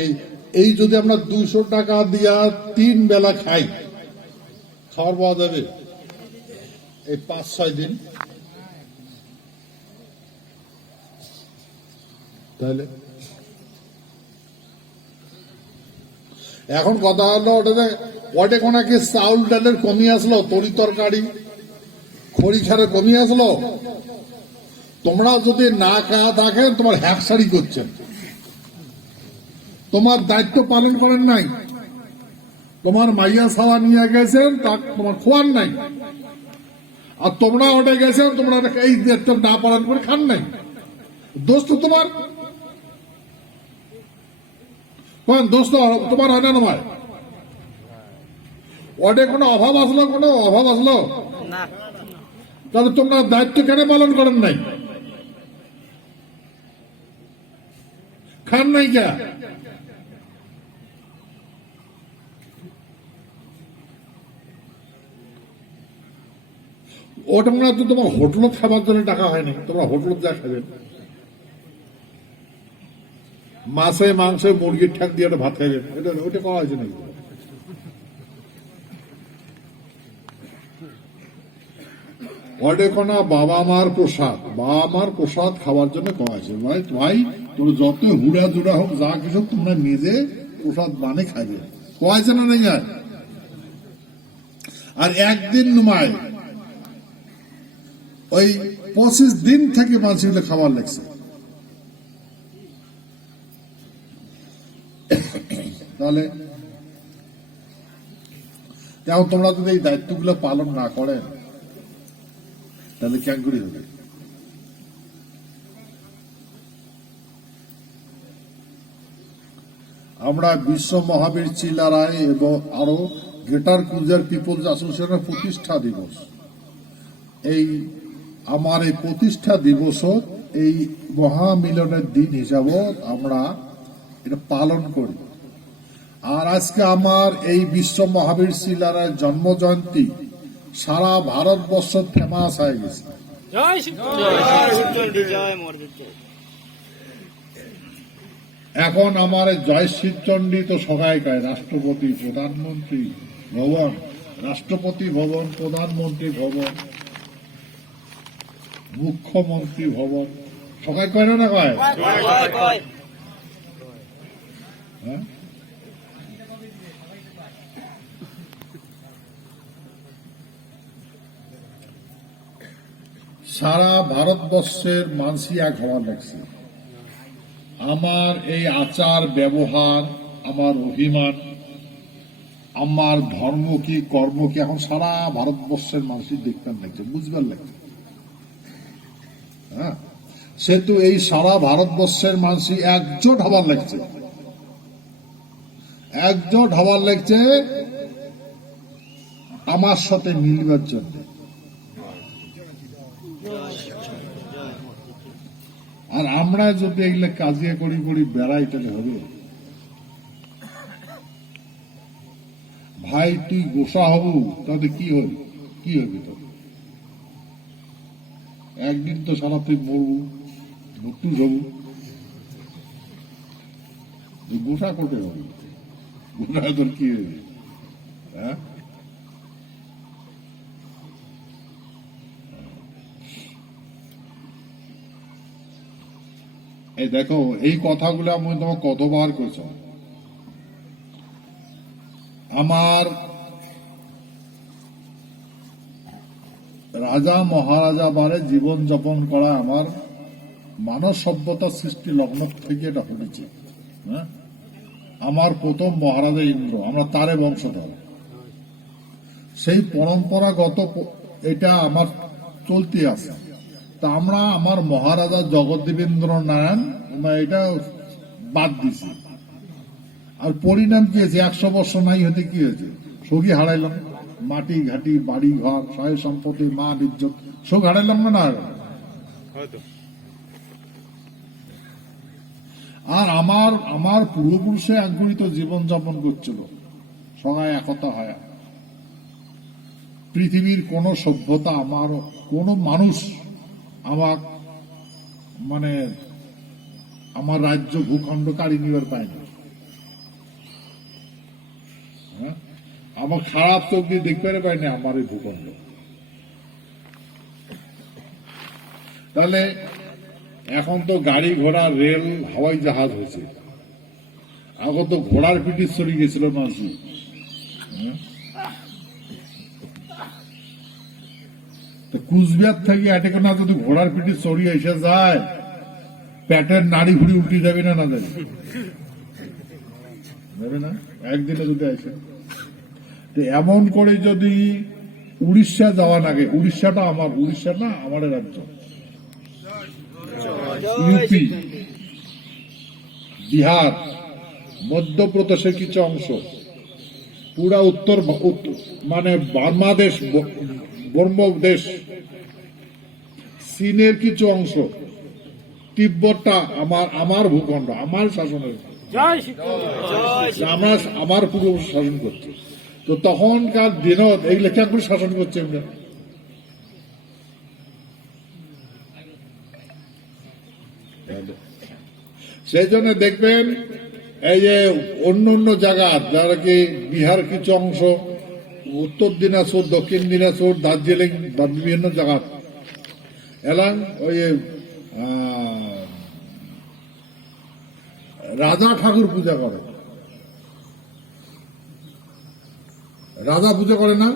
এই এই যদি আমরা 200 টাকা দিয়া 3 বেলা খাই, খাবার পাওয়া যাবে এই 5-6 দিন? তাহলে এখন কথা হলো ওটা কোন কি চাউল ডালের কমি আসলো, তরি তরকারি খড়ি খারে কমি আসলো? তোমরা যদি না খাওয়া থাকেন তোমার হ্যাকসারি করছেন, তোমার দায়িত্ব পালন করেন নাই, তোমার মাইয়া সাওয়া নিয়ে গেছেন তা তোমার খোয়ার নাই, আর তোমরা ওটা গেছেন তোমরা এই দায়িত্ব না পালন করে খান নাই। দোষ তো তোমার, দোষ তো তোমার হয় না নয়। ওটা কোনো অভাব আসলো, কোনো অভাব আসলো? তাহলে তোমরা দায়িত্ব কেন পালন করেন নাই? খান নাই কে? ওটা মনে হয় তোমার হোটেলত খাবার জন্য টাকা হয়নি, তোমরা হোটেলত যা খাবেন, মাছে মাংসে মুরগির ঠ্যাক দিয়ে ভাত খাইবেন, ওটা করা হয়েছে নাকি? ওটা কোনো বাবা মার প্রসাদ, বাবা মার প্রসাদ খাওয়ার জন্য করা হয়েছে। ভাই তোমরা যত হুড়া জুড়া হোক যা কিছু তোমরা নিজে প্রসাদ বানে খাইবে, কয়া হয়েছে না নেই? আর একদিন নয়, ওই 25 দিন থেকে মানুষগুলো খাবার লাগছে। তাহলে তোমরা যদি এই দায়িত্বগুলো পালন না করেন তাহলে কেন করে হবে? আমরা বিশ্ব মহাবীর চিলারায় এবং আরো গ্রেটার কুঞ্জার পিপলস অ্যাসোসিয়েশনের প্রতিষ্ঠা দিবস, এই আমার এই প্রতিষ্ঠা দিবস এই মহামিলনের দিন হিসাবে আমরা এটা পালন করি। আর আজকে আমার এই বিশ্ব মহাবীর শিলারায় জন্ম জয়ন্তী সারা ভারতবর্ষ ফেমাস হয়ে গেছে। এখন আমার জয় শিবচণ্ডী তো সবাই কয়, রাষ্ট্রপতি প্রধানমন্ত্রী ভবন, রাষ্ট্রপতি ভবন, প্রধানমন্ত্রী ভবন, মুখ্যমন্ত্রী ভবন, সবাই কয় না কয়? হ্যাঁ, সারা ভারতবর্ষের মানুষই এক হওয়ার লাগছে। আমার এই আচার ব্যবহার, আমার অভিমান, আমার ধর্ম কি কর্ম কি এখন সারা ভারতবর্ষের মানুষই দেখতেন লাগছে, বুঝবার লাগছে। হ্যাঁ, সেহেতু এই সারা ভারতবর্ষের মানুষই একজোট হবার লাগছে, একজোট হবার লাগছে আমার সাথে মিলবার জন্য। আর আমরা যদি এগুলো কাজিয়া করি করি বেড়াই তাহলে হবে? ভাই তুই গোসা হব, তাহলে কি হবে? কি হবে তবে? একদিন তো সারা তুই মরবু, মৃত্যু হব, গোসা কোটে হবে? গোসা তোর কি হবে? হ্যাঁ, এই দেখো এই কথাগুলো আমি তোমাকে কতবার করছ। আমার রাজা মহারাজা বারে জীবন যাপন করা আমার মানব সভ্যতার সৃষ্টি লগ্ন থেকে এটা হয়েছে। হ্যাঁ, আমার প্রথম মহারাজা ইন্দ্র, আমরা তারে বংশধর, সেই পরম্পরাগত এটা আমার চলতে আছে। তা আমরা আমার মহারাজা জগদ্দেবেন্দ্র নারায়ণ এটা বাদ দিছি। আর পরিণাম কি হয়েছে? 100 বছর নাই হতে কি হয়েছে? সগি হারাইলাম, মাটি ঘাটি বাড়ি ঘর সয় সম্পত্তি মান ইজ্জত সব হারাইলাম না। আর আমার পূর্বপুরুষে একগণিত জীবন যাপন করছিল, সবাই একতা হয়। পৃথিবীর কোন সভ্যতা, আমার কোন মানুষ আমার মানে আমার রাজ্য ভূখণ্ড কাড়ি নিবার পায়নি। হ্যাঁ? আমার খারাপ চোখ দিয়ে দেখতে পাইনি আমার এই ভূখণ্ড। তাহলে এখন তো গাড়ি ঘোড়া রেল হাওয়াই জাহাজ হয়েছে, এখন তো ঘোড়ার পিঠে সরে গেছিল মানুষ। কুচবিহার থেকে এটেকোনা যদি ঘোড়ার পিঠে চড়িয়ে এসে যায়, পেটের নাড়ি ঘুড়ি উল্টে যাবে না না যাবে যাবে না একদিনে যদি আসে। তো এমন করে যদি উড়িষ্যা যাওয়া লাগে, উড়িষ্যাটা আমার, উড়িষ্যা না আমার রাজ্য, ইউপি, বিহার, মধ্যপ্রদেশের কিছু অংশ, পুরা উত্তর মানে বাংলাদেশ, ব্রহ্মদেশ, চীনের কিছু অংশ, তিব্বতটা আমার ভূখণ্ড, আমার শাসনের, আমার পুরো শাসন করছে। তো তখনকার দিনত এই লেখা করে শাসন করছে আমরা। সেই জন্য দেখবেন এই যে অন্য অন্য জায়গা, যারা কি বিহার কিছু অংশ, উত্তর দিনাজপুর, দক্ষিণ দিনাজপুর, দার্জিলিং, বিভিন্ন জায়গা এলাম ওই রাজা ঠাকুর পূজা করে, রাজা পূজা করে না,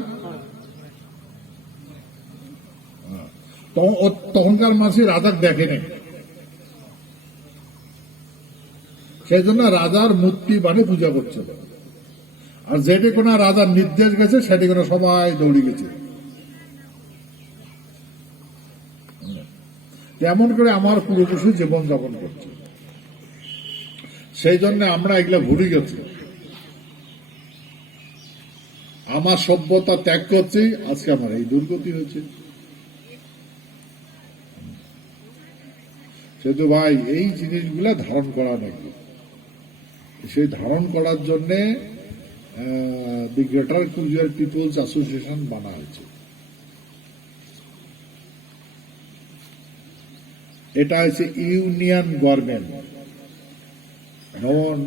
তখনকার মানুষ রাজা দেখেনি, সেই জন্য রাজার মূর্তি বানিয়ে পূজা করছিল। আর যেটি কোনো রাজার নির্দেশ গেছে সেটি কোনো সবাই দৌড়ে গেছে। তেমন করে আমার পূর্বপুরুষ জীবন যাপন করছে, সেই জন্য আমরা এগুলো ভুলে গেছি। আমার সভ্যতা ত্যাগ করছি, আজকে আমার এই দুর্গতি হয়েছে। সেতু ভাই এই জিনিসগুলা ধারণ করা নাকি, সেই ধারণ করার জন্য the greater Cooch Behar peoples association বানা হয়েছে। এটা হচ্ছে ইউনিয়ন গভর্নমেন্ট। যেমন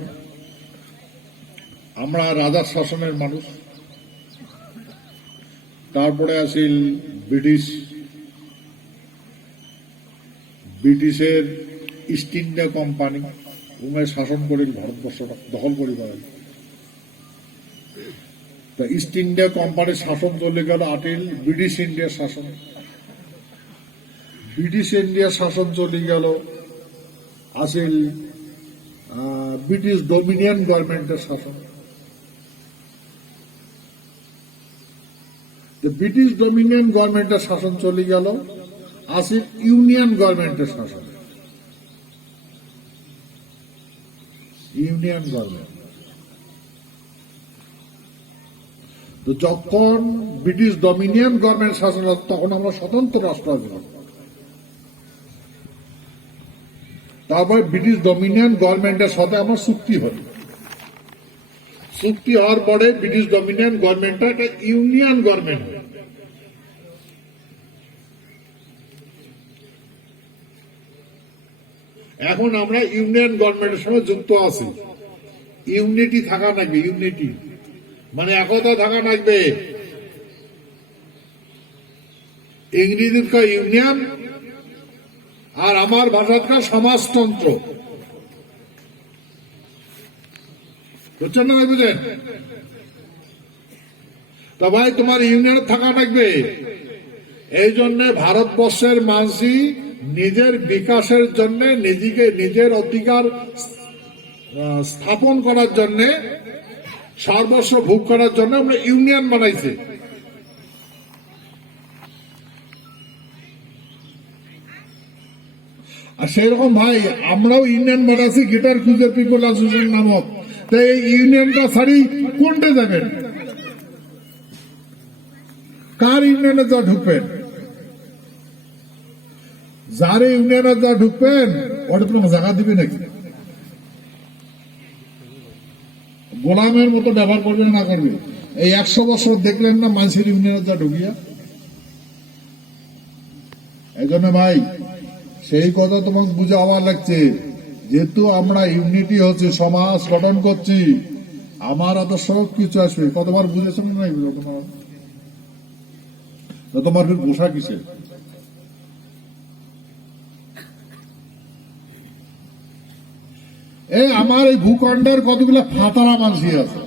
আমরা রাজার শাসনের মানুষ, তারপরে আসিল ব্রিটিশের ইস্ট ইন্ডিয়া কোম্পানি, উনার শাসন করিল ভারতবর্ষটা দখল করি পারেন। ইস্ট ইন্ডিয়া কোম্পানির শাসন চলে গেল আটিল ব্রিটিশ ইন্ডিয়ার শাসন, ব্রিটিশ ইন্ডিয়ার শাসন চলে গেল আসিল ব্রিটিশ ডোমিনিয়ন গভর্নমেন্টের শাসন। ব্রিটিশ ডোমিনিয়ন গভর্নমেন্টের শাসন চলে গেল আসিল ইউনিয়ন গভর্নমেন্টের শাসন, ইউনিয়ন গভর্নমেন্ট। তো যখন ব্রিটিশ ডোমিনিয়ন গভর্নমেন্ট শাসন, তখন আমরা স্বতন্ত্র রাষ্ট্র ছিলাম। তারপর ব্রিটিশ ডোমিনিয়ন গভর্নমেন্টের সাথে আমার চুক্তি হয়, চুক্তি হওয়ার পরে ব্রিটিশ ডোমিনিয়ন গভর্নমেন্টটা একটা ইউনিয়ন গভর্নমেন্ট। এখন আমরা ইউনিয়ন গভর্নমেন্টের সঙ্গে যুক্ত আছি। ইউনিটি থাকা লাগবে, ইউনিটি মানে একতা থাকা লাগবে। ইংরেজির কা ইউনিয়ন আর আমার ভাষার কা সমাজতন্ত্র, বুঝছেন না ভাই? বুঝেন তো ভাই, তোমার ইউনিয়ন থাকা লাগবে। এই জন্য ভারতবর্ষের মানুষই নিজের বিকাশের জন্য, নিজেকে নিজের অধিকার স্থাপন করার জন্য, সর্বস্ব ভোগ করার জন্য আমরা ইউনিয়ন বানাইছি। আর সেই রকম ভাই আমরাও ইউনিয়ন বানাইছি, গ্রেটার কুচবিহার পিপল অ্যাসোসিয়েশন নামক। তো এই ইউনিয়নটা ছাড়ি কোনটা যাবেন? কার ইউনিয়নে যা ঢুকবেন? যার ইউনিয়নে যা ঢুকবেন ওটা কোনো জায়গা দিবে নাকি? গোলামের মতো ব্যবহার করবে না করবে? এই 100 বছর দেখলেন না মানুষের ইউনিয়নে যা ঢুকিয়া। এই জন্য ভাই সেই কথা তোমাকে বুঝে হওয়ার লাগছে, যেহেতু আমরা ইউনিটি হচ্ছে, সমাজ গঠন করছি, আমার আদর্শ কিছু আসবে, কতবার বুঝেছেন না তোমার, তোমার ফির বসা কিসে? আমার এই ভূখণ্ডের কতগুলো ফাতারা মানসি আছে,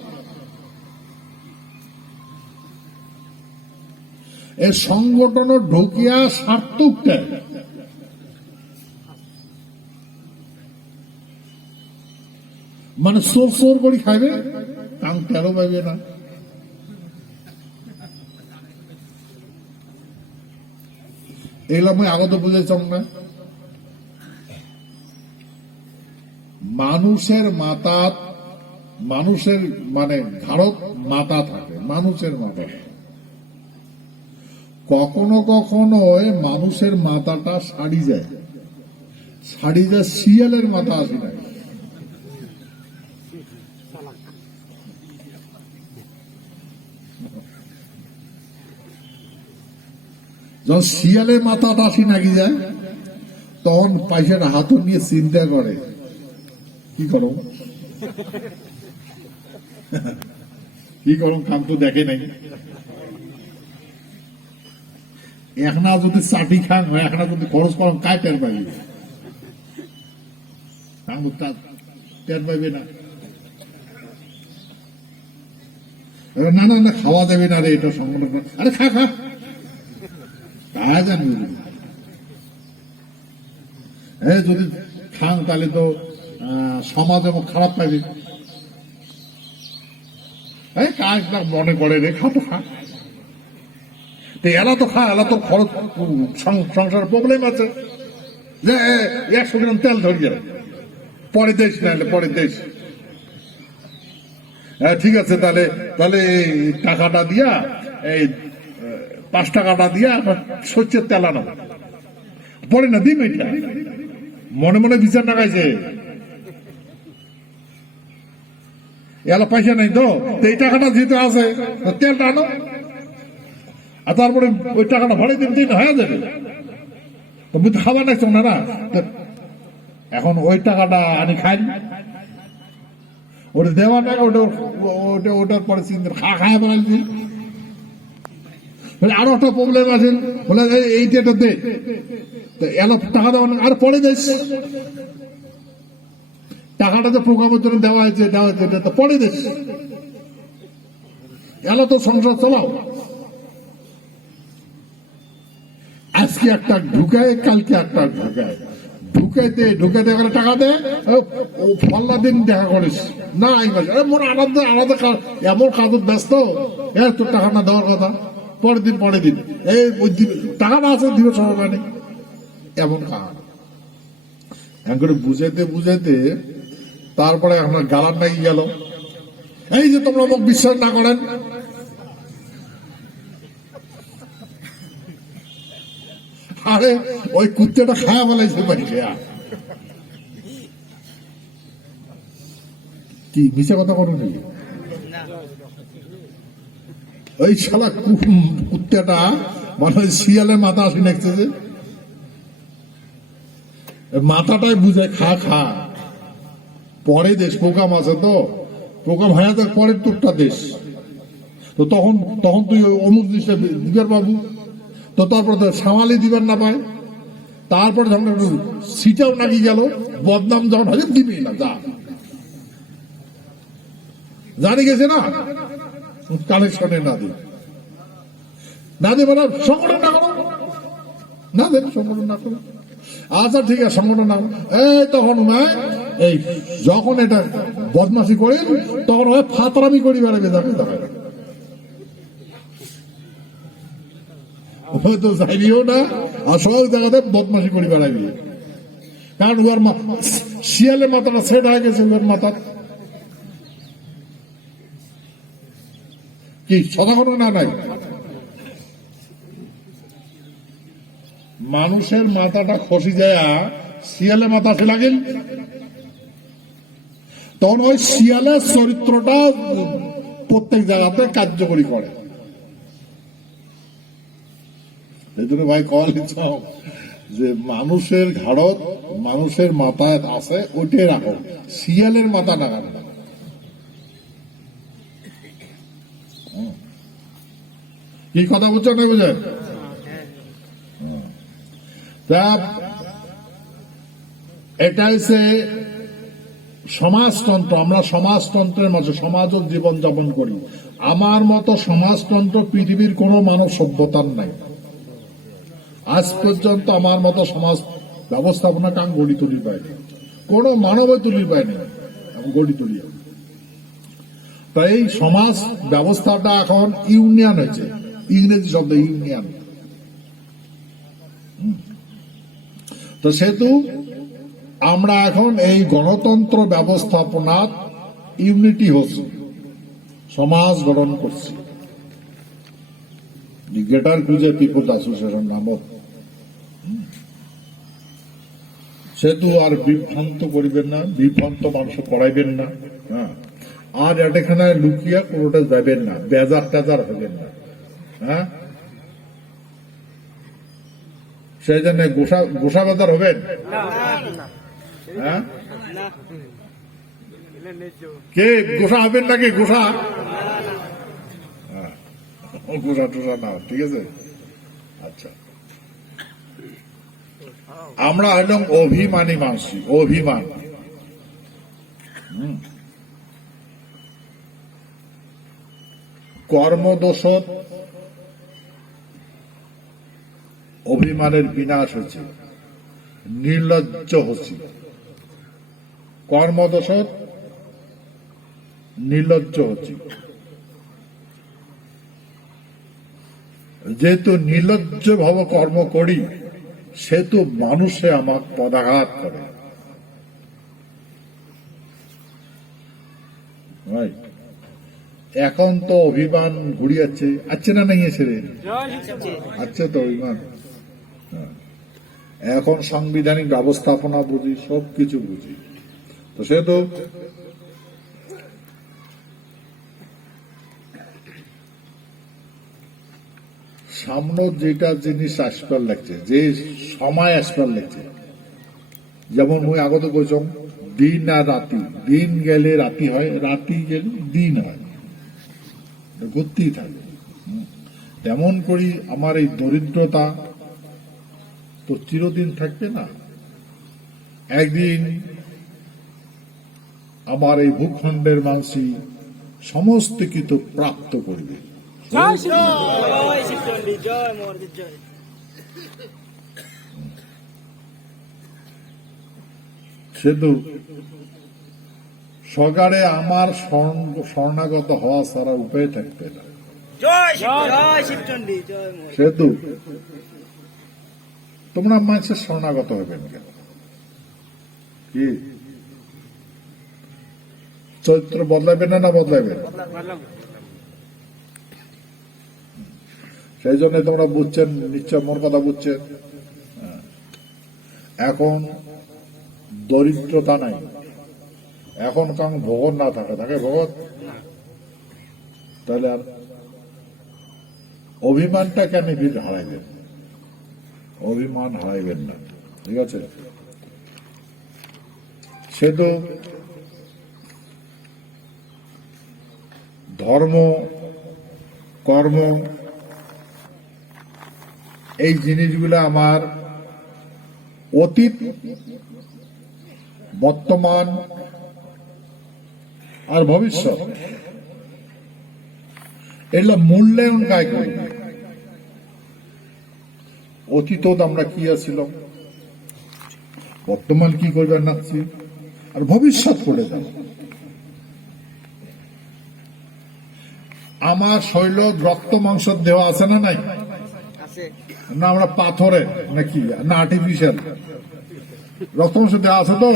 এই সংগঠন ঢুকিয়া সার্থকটা মানে সোর সোর করে খাইবে, কাম তেরো পাইবে না। এগুলো আমি আগত বুঝেছিলাম না। মানুষের মাথা, মানুষের মানে ঘাড়ত মাথা থাকে, মানুষের মাথা কখনো কখনো মানুষের মাথাটা সারি যায়, শিয়ালের মাথা আসি না। যখন শিয়ালের মাথাটা আসি নাকি যায়, তখন পয়সাটা হাত নিয়ে চিন্তা করে কি করো কি করো, কাম তো দেখে নাই। এখনা যদি চাটি খান হয়, এখনা যদি খরচ করেন, কায় টের পাইবে? টের পাইবে না। না না না, খাওয়া যাবে না রে, এটা সংগঠন। আরে খা খা, তা জানবে। হ্যাঁ, যদি খান তাহলে তো সমাজ এবং খারাপ পাইবে। কাজ মনে করে রে, খা তো খা। এলা তো খা, এলা তো খরচ, সংসার প্রবলেম আছে। 100 গ্রাম তেল ধরিয়ে পরে দেশ, নাহলে পরে দেশ। হ্যাঁ ঠিক আছে, তাহলে তাহলে এই টাকাটা দিয়া, এই 5 টাকাটা দিয়া শস্যের তেল আনো, পরে না দিন। এটা মনে মনে বিচার না খাইছে, এলা পয়সা নেই তো, এই টাকাটা যেহেতু আছে, তেলটা আনো, আর তারপরে ওই টাকাটা ভাড়া দিন হয়ে যাবে। তুমি তো খাবার নাই না না, এখন ওই টাকাটা আনি খাই, ওটা দেওয়া টাকা, ওটার পরে চিন্তা খায় বানাইছি। আরো একটা প্রবলেম আছে, বলে এইটা দে, এলা টাকা দেওয়া আর পরে দেশ, টাকাটা তো প্রোগ্রামের জন্য দেওয়া হয়েছে, এটা তো পরে দেশ। এলা তো সংসার চালাও। আজকে একটা ঢুকায়, কালকে একটা ঢুকায়, ঢুকাইতে গেলে টাকা দেয়, ফল্লা দিন দেখা করিস না, মনে আলাদা আলাদা এমন কাজত ব্যস্ত, তোর টাকা না দেওয়ার কথা, পরের দিন এই টাকাটা আছে দিবে সময় নেই, এমন কাজ। করে বুঝাইতে তারপরে আপনার গালার নাকি গেল, এই যে তোমরা আমাকে বিশ্বাস না করেন, আরে ওই কুত্তেটা খায়া বলাইছে কি মিশে কথা করো নাকি? ওই শালা কুত্তেটা মানে শিয়ালের মাথা আসি নাকছে, যে মাথাটাই বুঝায় খা খা, পরে দেশ প্রোগ্রাম আছে তো, প্রোগ্রাম হয়ে যাক পরের টুকটা দেশ, তো তখন তুই অমুক জিনিসটা দিবার বাবু, তো তারপর তো সামালি দিবার না পায়, তারপরে যখন সিটাও নাকি গেল, বদনাম যখন হয়ে দিবি না, যা জানি গেছে না, কানেকশনে না দিই বলো সংগঠন না করো, না দেন সংগঠন না করো, আচ্ছা ঠিক আছে সংগঠন না, এই তখন এই যখন এটা বদমাশি করে, তখন হয় ফাতরামি করি বেড়াবে, দেখে হয়তো যাইবিও না, আর সব জায়গাতে বদমাশি করি বেড়াবি, কারণ ওর শিয়ালের মাথাটা সেট হয়ে গেছে, ওর মাথা কি সদা কোনো না নাই। মানুষের মাথাটা খসি যায়, শিয়ালের মাথা সে লাগেন, তখন ওই শিয়ালের চরিত্রটা প্রত্যেক জায়গাতে কার্যকরী করে। এই জন্য ভাই কল যে মানুষের ঘাড়ত, মানুষের মাথায় আছে, ওইটাই রাখো, শিয়ালের মাথা না। কি কথা বুঝছেন না বুঝেন? তা এটা হচ্ছে সমাজতন্ত্র। আমরা সমাজতন্ত্রের মাঝে সমাজ ও জীবন যাপন করি। আমার মতো সমাজতন্ত্র পৃথিবীর কোন মানব সভ্যতার নাই। আজ পর্যন্ত আমার মতো সমাজ ব্যবস্থাপনা কাম গড়ি তুলি পায়নি, কোন মানবে তুলি পায়নি, আমি গড়ি তুলি। তাই এই সমাজ ব্যবস্থাটা এখন ইউনিয়ন হয়েছে, ইংরেজি শব্দ ইউনিয়ন। তো সেহেতু আমরা এখন এই গণতন্ত্র ব্যবস্থাপনার ইউনিটি হচ্ছে, সমাজ গঠন করছি। গ্রেটার খুঁজে পিপল অ্যাসোসিয়েশন নামক। সেহেতু আর বিভ্রান্ত করিবেন না, বিভ্রান্ত মানুষ করাইবেন না। হ্যাঁ, আর এটাখানে লুকিয়া কোনোটা যাবেন না, বেজার টেজার হবেন না। হ্যাঁ, সেই জন্য গোসা বেজার হবেন। হ্যাঁ, কে গোসা হবেন নাকি? গোসা গোসা টোসা না, ঠিক আছে। আচ্ছা, আমরা হইলাম অভিমানী মানুষ, অভিমান। কর্মদোষ অভিমানের বিনাশ হচ্ছে, নির্লজ্জ হচ্ছে। কর্মদোষ নির্লজ্জ হচ্ছে। যেহেতু নির্লজ্জ ভাব কর্ম করি, সেহেতু মানুষে আমার পদাঘাত করে। এখন তো অভিমান ঘুরিয়াচ্ছে, আছে না নাই এসে রে? আছে তো অভিমান। এখন সাংবিধানিক ব্যবস্থাপনা বুঝি, সবকিছু বুঝি। তো সেহেতু সামনে যেটা জিনিস আসবার লাগছে, যে সময় আসবার লাগছে, যেমন মুই আগত কইছম দিন আর রাতি, দিন গেলে রাতি হয়, রাতি গেলে দিন হয়, ঘুরতেই থাকে। তেমন করি আমার এই দরিদ্রতা তো চিরদিন থাকবে না। একদিন আমার এই ভূখণ্ডের মানুষই সমস্ত কিছু প্রাপ্ত করবে। সেতু সরকারে আমার শরণাগত হওয়া ছাড়া উপায় থাকবে না। সেতু তোমরা মানুষের শরণাগত হবেন কেন? কি চরিত্র বদলাবে না বদলাবে? সেই জন্য তোমরা বুঝছেন, নিশ্চয় মোর কথা বুঝছেন। এখন দরিদ্রতা নাই, এখন কারণ ভগৎ না থাকে, থাকে ভগৎ। তাহলে আর অভিমানটা কেন হারাইবেন? অভিমান হারাইবেন না, ঠিক আছে। সে তো ধর্ম কর্ম এই জিনিসগুলো আমার অতীত, বর্তমান আর ভবিষ্যৎ, এগুলো মূল্যায়ন কায় করবে। অতীত আমরা কি আছিলাম, বর্তমান কি করবে নাচ্ছি, আর ভবিষ্যৎ করে যাব। আমার শৈল রক্ত মাংস দেওয়া আছে না নাই? না আমরা পাথরে নাকি না আর্টিফিশিয়াল রক্ত মাংস দেওয়া আছে তো?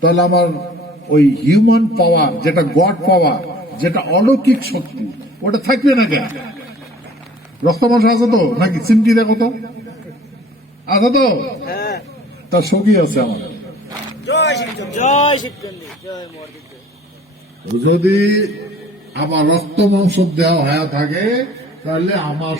তাহলে আমার ওই হিউম্যান পাওয়ার, যেটা গড পাওয়ার, যেটা অলৌকিক শক্তি, ওটা থাকবে না কেন? রক্ত মাংস আছে তো নাকি? চিমটি দেখো তো, আছে তো? তার সখী আছে আমার। যদি আমার রক্ত মাংস দেওয়া হয়ে থাকে, তাহলে আমার